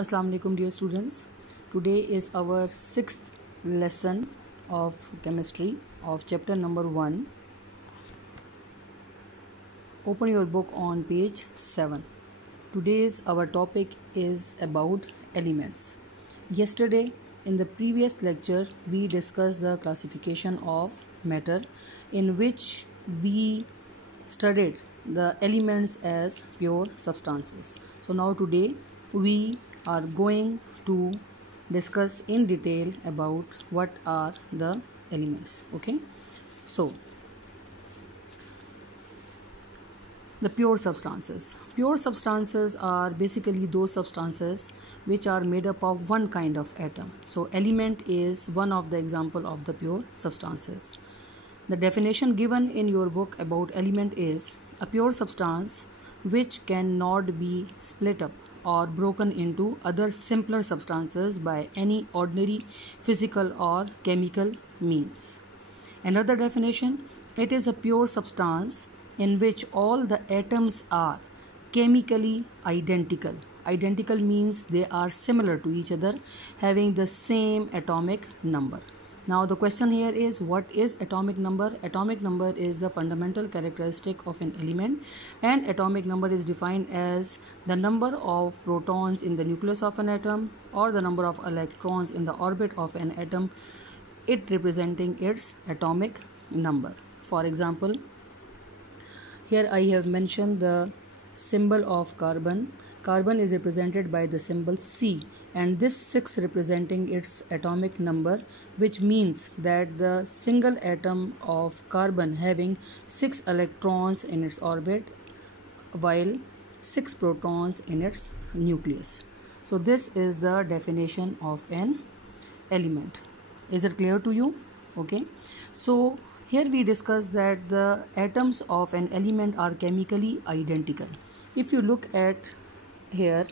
Assalamu alaikum dear students. Today is our sixth lesson of chemistry of chapter number 1. Open your book on page 7. Today's our topic is about elements. Yesterday in the previous lecture we discussed the classification of matter, in which we studied the elements as pure substances. So now today we are going to discuss in detail about what are the elements. Okay, so the pure substances. Pure substances are basically those substances which are made up of one kind of atom. So element is one of the example of the pure substances. The definition given in your book about element is a pure substance which cannot be split up or broken into other simpler substances by any ordinary physical or chemical means. Another definition, it is a pure substance in which all the atoms are chemically identical. Identical means they are similar to each other, having the same atomic number. Now the question here is, what is atomic number? Atomic number is the fundamental characteristic of an element, and atomic number is defined as the number of protons in the nucleus of an atom or the number of electrons in the orbit of an atom, it representing its atomic number. For example, here I have mentioned the symbol of carbon. Carbon is represented by the symbol C, and this 6 representing its atomic number, which means that the single atom of carbon having 6 electrons in its orbit while 6 protons in its nucleus. So this is the definition of an element. Is it clear to you? Okay, so here we discuss that the atoms of an element are chemically identical. If you look at here,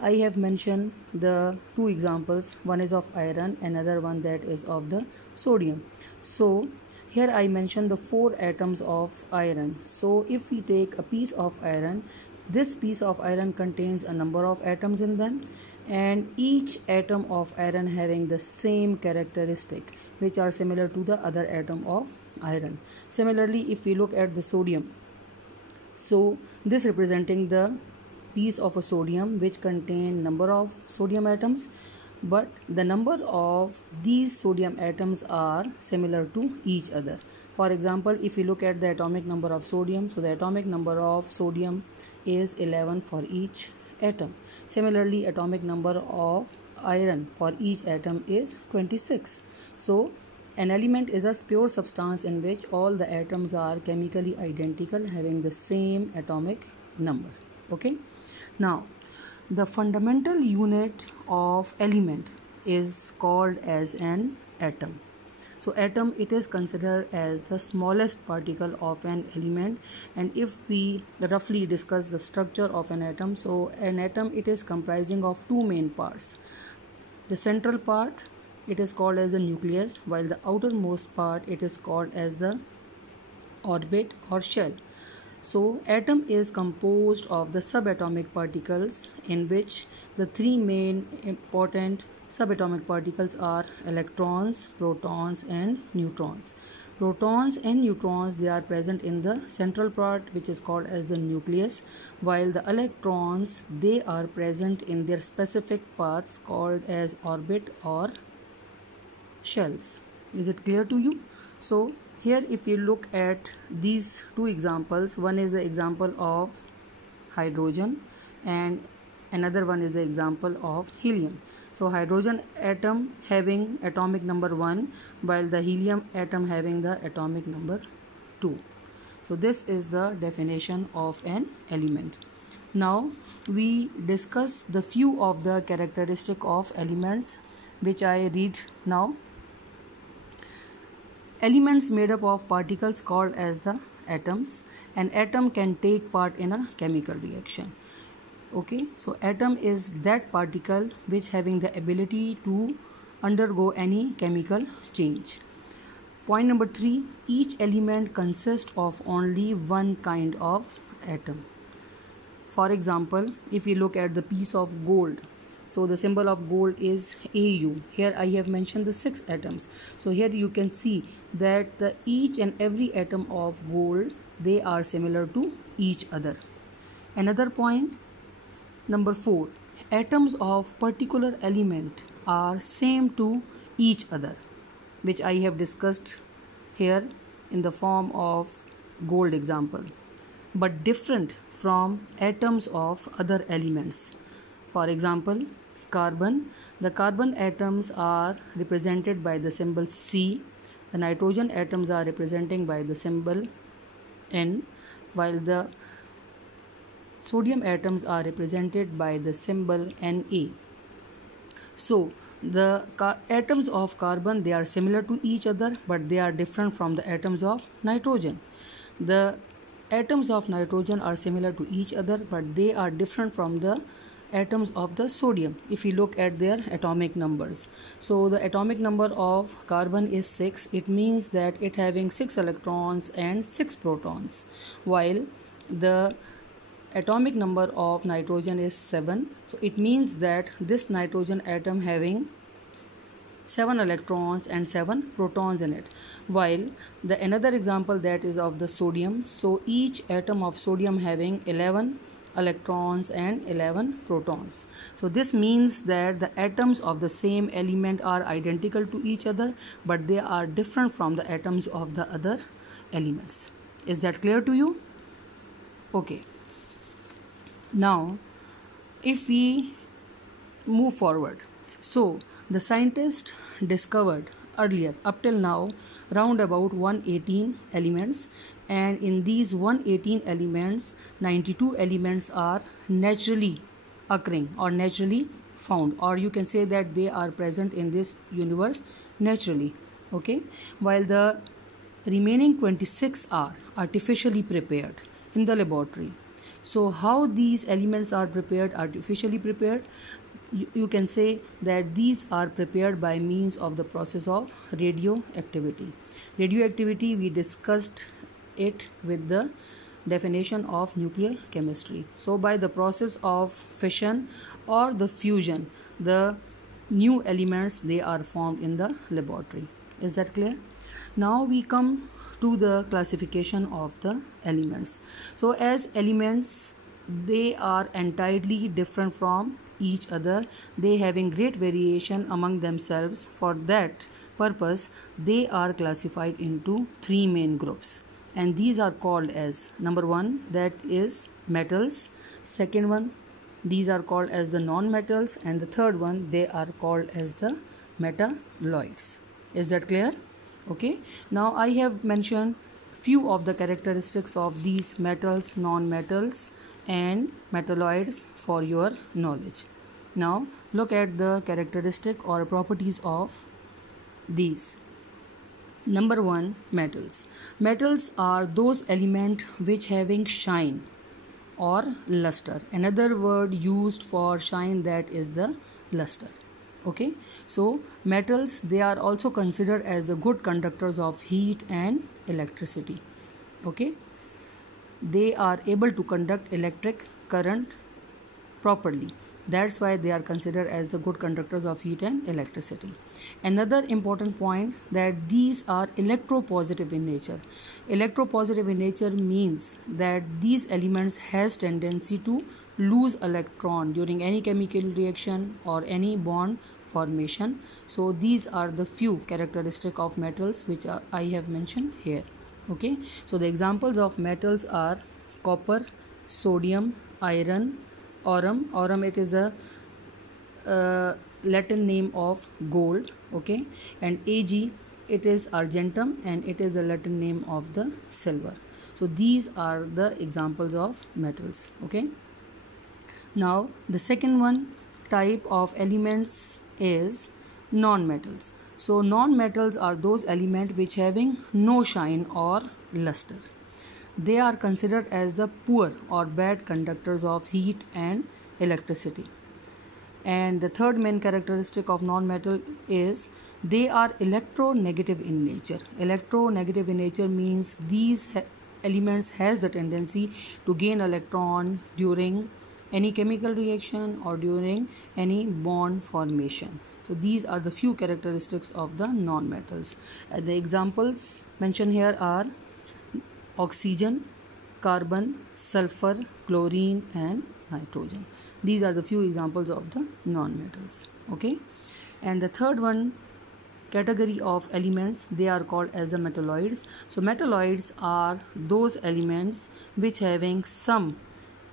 I have mentioned the two examples. One is of iron, another one that is of the sodium. So here I mentioned the 4 atoms of iron. So if we take a piece of iron, this piece of iron contains a number of atoms in them, and each atom of iron having the same characteristic which are similar to the other atom of iron. Similarly, if we look at the sodium, so this representing the piece of a sodium which contain number of sodium atoms, but the number of these sodium atoms are similar to each other. For example, if we look at the atomic number of sodium, so the atomic number of sodium is 11 for each atom. Similarly, atomic number of iron for each atom is 26. So an element is a pure substance in which all the atoms are chemically identical, having the same atomic number. Okay, now the fundamental unit of element is called as an atom. So atom, it is considered as the smallest particle of an element, and if we roughly discuss the structure of an atom, so an atom, it is comprising of two main parts. The central part, it is called as the nucleus, while the outermost part, it is called as the orbit or shell. So atom is composed of the subatomic particles, in which the three main important subatomic particles are electrons, protons and neutrons. Protons and neutrons, they are present in the central part, which is called as the nucleus, while the electrons, they are present in their specific parts called as orbit or shells. Is it clear to you? So here if you look at these two examples, one is the example of hydrogen and another one is the example of helium. So hydrogen atom having atomic number 1, while the helium atom having the atomic number 2. So this is the definition of an element. Now we discuss the few of the characteristic of elements, which I read now. Elements made up of particles called as the atoms. An atom can take part in a chemical reaction. Okay, so atom is that particle which having the ability to undergo any chemical change. Point number 3, each element consists of only one kind of atom. For example, if we look at the piece of gold, So the symbol of gold is AU. Here I have mentioned the 6 atoms. So here you can see that each and every atom of gold, they are similar to each other. Another point, number 4, atoms of particular element are same to each other, which I have discussed here in the form of gold example, but different from atoms of other elements. For example, carbon. The carbon atoms are represented by the symbol C. The nitrogen atoms are representing by the symbol N, while the sodium atoms are represented by the symbol Na. So the atoms of carbon, they are similar to each other, but they are different from the atoms of nitrogen. The atoms of nitrogen are similar to each other, but they are different from the atoms of the sodium if we look at their atomic numbers. So the atomic number of carbon is 6. It means that it having 6 electrons and 6 protons, while the atomic number of nitrogen is 7. So it means that this nitrogen atom having 7 electrons and 7 protons in it, while the another example that is of the sodium. So each atom of sodium having 11 electrons and 11 protons. So this means that the atoms of the same element are identical to each other, but they are different from the atoms of the other elements. Is that clear to you? Okay. Now if we move forward, so the scientist discovered earlier up till now round about 118 elements, and in these 118 elements 92 elements are naturally occurring or naturally found, or you can say that they are present in this universe naturally. Okay, while the remaining 26 are artificially prepared in the laboratory. So how these elements are prepared, artificially prepared? You can say that these are prepared by means of the process of radioactivity. Radioactivity, we discussed it with the definition of nuclear chemistry. So by the process of fission or the fusion, the new elements, they are formed in the laboratory. Is that clear? Now we come to the classification of the elements. So as elements, they are entirely different from each other. They having great variation among themselves. For that purpose, they are classified into 3 main groups, and these are called as, number 1, that is metals. Second one, these are called as the non-metals, and the third one, they are called as the metalloids. Is that clear? Okay, now I have mentioned few of the characteristics of these metals, non-metals and metalloids for your knowledge. Now look at the characteristic or properties of these. Number 1, metals. Metals are those elements which having shine or luster. Another word used for shine, that is the luster. Okay, so metals, they are also considered as the good conductors of heat and electricity. Okay, they are able to conduct electric current properly. That's why they are considered as the good conductors of heat and electricity. Another important point, that these are electropositive in nature. Electropositive in nature means that these elements has tendency to lose electron during any chemical reaction or any bond formation. So these are the few characteristics of metals which I have mentioned here. Okay, so the examples of metals are copper, sodium, iron, aurum. Aurum, it is the Latin name of gold. Okay, and Ag, it is argentum, and it is the Latin name of the silver. So these are the examples of metals. Okay, now the second one type of elements is non-metals. So non-metals are those elements which having no shine or luster. They are considered as the poor or bad conductors of heat and electricity. And the third main characteristic of non-metal is they are electronegative in nature. Electronegative in nature means these elements has the tendency to gain electron during any chemical reaction or during any bond formation. So these are the few characteristics of the non-metals. The examples mentioned here are oxygen, carbon, sulfur, chlorine and nitrogen. These are the few examples of the non-metals. Okay, and the third one category of elements, they are called as the metalloids. So metalloids are those elements which having some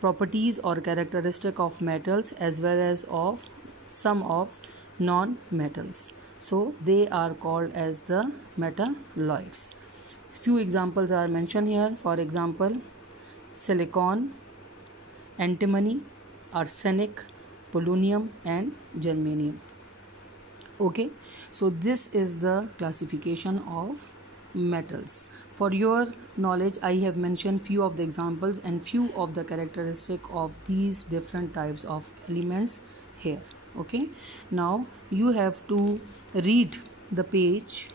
properties or characteristic of metals as well as of some of non-metals. So they are called as the metalloids. Few examples are mentioned here. For example, silicon, antimony, arsenic, polonium and germanium. Okay, so this is the classification of metals. For your knowledge, I have mentioned few of the examples and few of the characteristic of these different types of elements here. Okay, now you have to read the page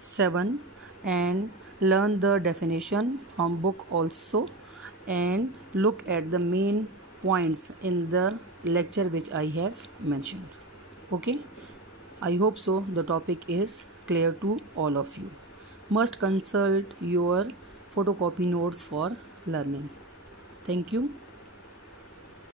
7 and learn the definition from book also, and look at the main points in the lecture which I have mentioned. Okay, I hope so the topic is clear to all of you. Must consult your photocopy notes for learning. Thank you.